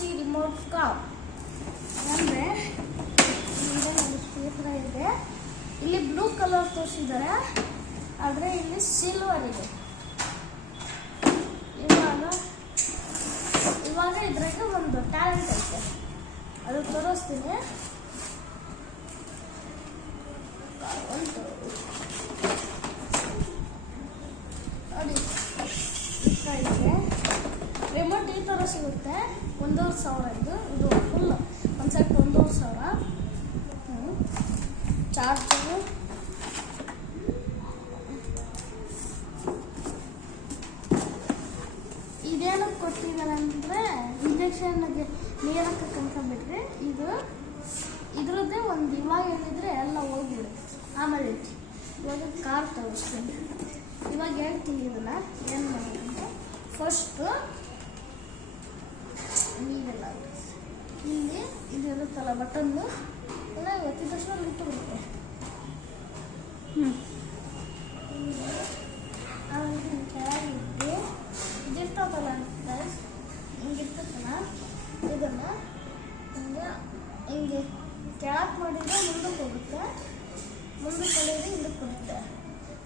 C remote ಕಾಮ್ ಅಂದರೆ speaker ಇದೆ. ಇಲ್ಲಿ ಬ್ಲೂ ಕಲರ್ ತೋರಿಸಿದ್ದಾರೆ. ಆದರೆ ಇಲ್ಲಿ ಸಿಲ್ವರ್ ಇದೆ. ಇವಾಗ ಇವಾಗ ಇದ್ರಾಗೆ ಒಂದು ಟ್ಯಾಲೆಂಟ್ ಐತೆ. ಅದು ತೋರಿಸ್ತೀನಿ ಒಂದು ನೋಡಿ ಈ ಥರ ಇದೆ ಥರ ಸಿಗುತ್ತೆ? ಒಂದೂವರೆ ಸಾವಿರ ಇದು. ಫುಲ್ ಒಂದು ಸೆಟ್ ಒಂದೂವರೆ ಸಾವಿರ. ಚಾರ್ಜರು ಇದೇನಕ್ಕೆ ಕೊಟ್ಟಿದ್ದಾರೆ ಅಂದರೆ ಇಂಜೆಕ್ಷನ್ಗೆ ನೀರಕ್ಕೆ ಹಾಕಂಬಿಟ್ರೆ ಇದು ಇದ್ರದ್ದೇ ಒಂದು ಇವಾಗ ಹೇಳಿದರೆ ಎಲ್ಲ ಹೋಗಿರುತ್ತೆ ಆಮೇಲೆ ಇವಾಗ ಕಾರ್ ತೋರಿಸ್ತೀನಿ. ಇವಾಗ ಹೇಳ್ತೀನಿ ಇದನ್ನು. ಏನು ಮಾಡೋಣ ಫಸ್ಟು ನೀರೆಲ್ಲ ಇಲ್ಲಿ ಇದು ಇರುತ್ತಲ್ಲ ಬಟನ್ನು ಎಲ್ಲ ಒತ್ತಿದ ತಕ್ಷಣ ಬಿಟ್ಟು ಬಿಡುತ್ತೆ ಆಮೇಲೆ ಇದನ್ನು ಹಿಂಗೆ ಹಿಂಗೆ ಮಾಡಿದ್ರೆ ಮುಂದಕ್ಕೆ ಹೋಗುತ್ತೆ ಮುಂದಕ್ಕೆ ಹೊಡೆದ್ರೆ ಹಿಂದಕ್ಕೆ ಹೋಗುತ್ತೆ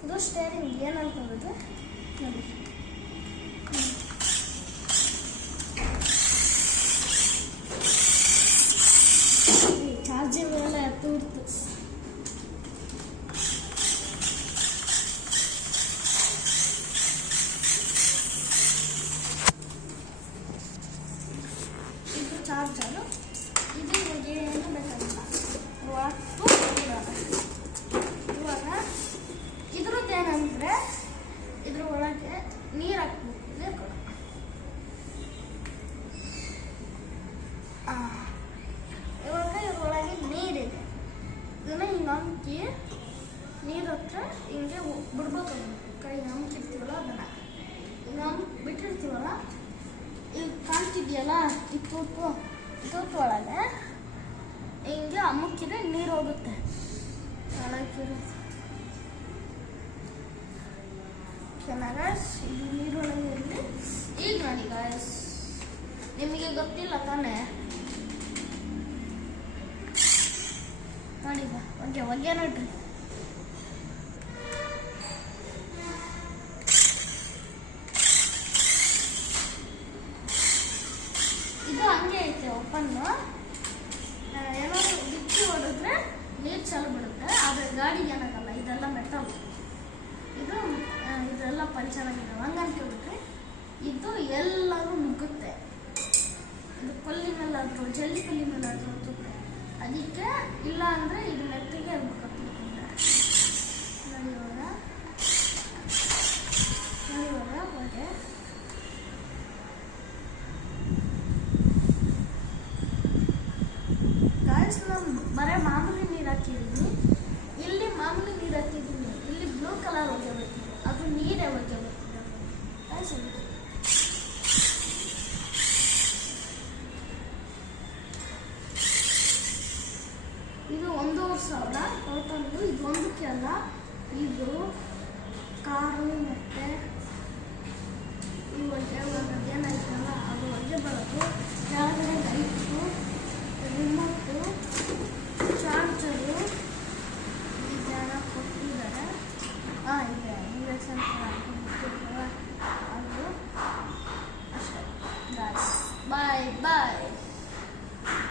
ಇದು ಸ್ಟೇರಿಂಗ್ ಏನು ಹೋಗುತ್ತೆ ನೋಡಿ ಚಾರ್ಜಿಂಗ್ ಎಲ್ಲ ಎತ್ತು ಇರ್ತು ಇದು ಚಾರ್ಜರು ಇದು ಇವಾಗ ಏನು ಒಟ್ಟು ಇವಾಗ ಇವಾಗ ಇದ್ರದ್ದು ಏನಂದ್ರೆ ಇದ್ರ ಒಳಗೆ ನೀರು ಹಾಕ್ಬೇಕು. ನೀರು ಕೊಡ. ಇವಾಗ ಇದ್ರೊಳಗೆ ನೀರಿದೆ ಇದನ್ನ ಹಿಂಗೆ ಹಂಕಿ ನೀರು ಹತ್ರ ಹಿಂಗೆ ಬಿಡ್ಬೇಕು ಕೈ ಹಂಕಿರ್ತೀವಲ್ಲ ಅದನ್ನ. ಹಿಂಗೆ ಹಮ್ ಬಿಟ್ಟಿರ್ತೀವಲ್ಲ ಈಗ ಕಾಣ್ತಿದ್ಯಲ್ಲ? ಈ ತೂತು ತೂತು ಒಳಗೆ ಹಿಂಗೆ ಅಮ್ಮಕ್ಕಿದ್ರೆ ನೀರು ಹೋಗುತ್ತೆ. ಒಳಗಿರೋ ಚೆನ್ನಾಗ ಇದು ನೀರೊಳಗೆ ಇರಲಿ. ಈಗ ನೋಡಿ ಗಾಯಸ್ ನಿಮಗೆ ಗೊತ್ತಿಲ್ಲ ತಾನೇ? ನೋಡಿ ಬಾ, ಹೊಗೆ ಒಗ್ಗೆ ನೋಡ್ರಿ ಐತೆ ಓಪನ್ನು ಏನಾದ್ರು ಬಿಚ್ಚಿ ಹೊಡೆದ್ರೆ ನೀರು ಚಾಲು ಬಿಡುತ್ತೆ. ಆದರೆ ಗಾಡಿಗೆ ಏನಾಗಲ್ಲ, ಇದೆಲ್ಲ ಮೆಟಲ್ ಇದು ಇದೆಲ್ಲ ಪಂಚರ್ ಆಗಿದೆ ಹಂಗೆ ಅನ್ಕೊಬಿಟ್ರೆ ಇದು ಎಲ್ಲರೂ ನುಗ್ಗುತ್ತೆ. ಇದು ಪಲ್ಲಿ ಮೇಲಾದ್ರು, ಜಲ್ಲಿ ಪಲ್ಲಿ ಮೇಲಾದ್ರು ಹೊತ್ತುತ್ತೆ ಅದಕ್ಕೆ ಇಲ್ಲ ಅಂದರೆ ಇದು ಮೆಟ್ಟಿಗೆ ಇರ್ಬೇಕು ನೋಡಿ ಇವಾಗ ನೋಡಿ ಇವಾಗ ಹೋದೆ ಗಾಯ್ಸ್ ನಾನು ಬರೀ ಮಾಮೂಲಿ ನೀರು ಹಾಕಿದ್ದೀನಿ ಇಲ್ಲಿ ಮಾಮೂಲಿ ನೀರು ಹಾಕಿದ್ದೀನಿ ಇಲ್ಲಿ ಬ್ಲೂ ಕಲರ್ ಹೊಗೆ ಬರ್ತಿದೆ. ಅದು ನೀರೇ ಹೊಗೆ ಬರ್ತಿದೆ. ಇದು ಒಂದೂವರೆ ಸಾವಿರ ಟೋಟಲ್ ಇದು ಒಂದಕ್ಕೆ ಅಲ್ಲ, ಇದು ಕಾರು ಮತ್ತೆ Bye.